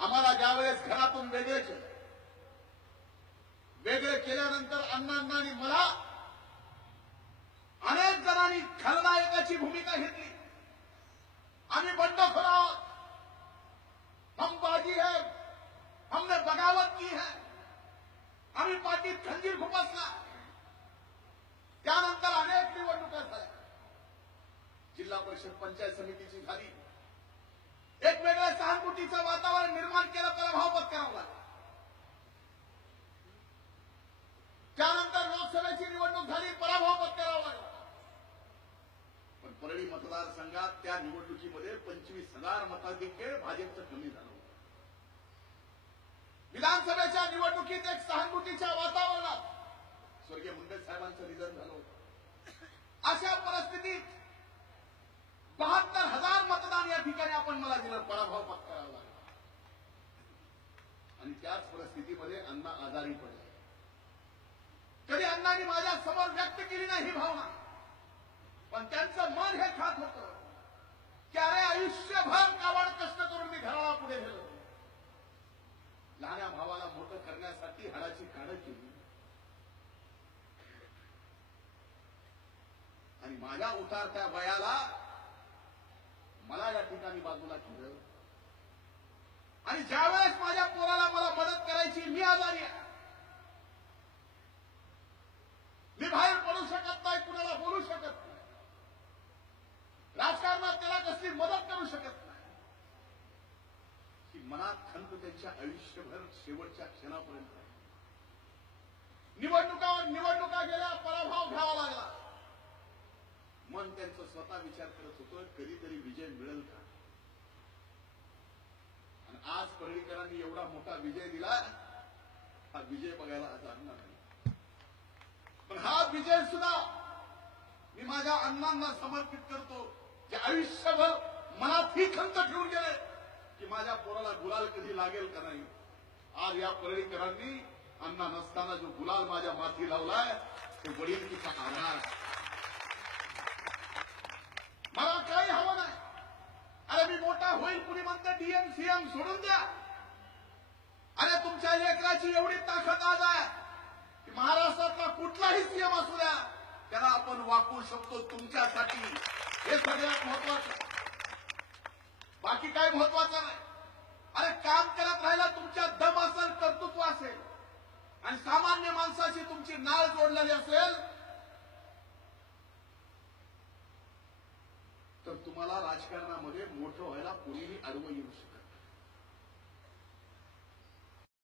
आम्हाला ज्यावेळेस घरातून वेगळे केल्यानंतर अण्णांनी मला अनेक जणांनी खलनायकाची भूमिका घेतली। आम्ही बंडखोर आहोत, हम बाजी है, हमने बगावत की है, आम्ही पाठीत खंजीर खुपसला। त्यानंतर अनेक निवडणुका झाल्या, जिल्हा परिषद पंचायत समितीची झाली, एक वेगळ्या सहानुभूतीचं वातावरण निर्माण केलं, पराभव पत्करावा लागला। त्यानंतर लोकसभेची निवडणूक झाली, पराभव पत्करावा लागला। पण परळी मतदारसंघात त्या निवडणुकीमध्ये 25,000 मताधिक्य भाजपचं कमी झालं होतं। विधानसभेच्या निवडणुकीत एक सहानुभूतीच्या वातावरणात स्वर्गीय मुंडे साहेबांचं निधन झालं होतं। अशा परिस्थितीत 72,000 मतदान या ठिकाणी आपण मला दिलं, पराभव पत्करावा लागला। आणि त्याच परिस्थितीमध्ये अण्णा आजारी पडले। कधी अण्णांनी माझ्या समोर व्यक्त केली नाही ही भावना, पण त्यांचं मन हे खात होतं की अरे आयुष्यभर कावड कष्ट करून मी घराला पुढे गेलो, लहान्या भावाला मोठं करण्यासाठी हाडाची काढ केली, आणि माझ्या उतारत्या वयाला मला या ठिकाणी बाजूला ठेवलं। आणि ज्यावेळेस माझ्या पोराला मला मदत करायची, मी आजारी आहे, मी बाहेर पडू शकत नाही, कुणाला बोलू शकत नाही, राजकारणात त्याला कसली मदत करू शकत नाही, ही मनात खंत त्यांच्या आयुष्यभर शेवटच्या क्षणापर्यंत। निवडणुका गेल्या, पराभव घ्यावा लागला। मन त्यांचं स्वतः विचार करत होतं कधीतरी विजय मिळेल का। आणि आज परळीकरांनी एवढा मोठा विजय दिला, हा विजय बघायला आज आणणार नाही, पण हा विजय सुद्धा मी माझ्या अण्णांना समर्पित करतो, जे आयुष्यभर मनात ही खंत ठेवून गेले की माझ्या पोराला गुलाल कधी लागेल का नाही। आज या परळीकरांनी अण्णा नसताना जो गुलाल माझ्या माथी लावलाय, तो वडीलकीचा आधार आहे। मला काही हवं नाही, अरे मी मोठा होईल, कुणी म्हणतं डीएम सीएम सोडून द्या, अरे तुमच्या लेकराची एवढी ताकद आज आहे की महाराष्ट्रातला कुठलाही सीएम असू द्या, त्याला आपण वापरू शकतो तुमच्यासाठी, हे सगळ्यात महत्वाचं, बाकी काही महत्वाचं नाही। अरे काम करत राहिला, तुमच्या दम असेल, कर्तृत्व असेल, आणि सामान्य माणसाची तुमची नाळ जोडलेली असेल, तर तुम्हाला राजकारणामध्ये मोठं व्हायला कोणीही अडवं येऊ शकत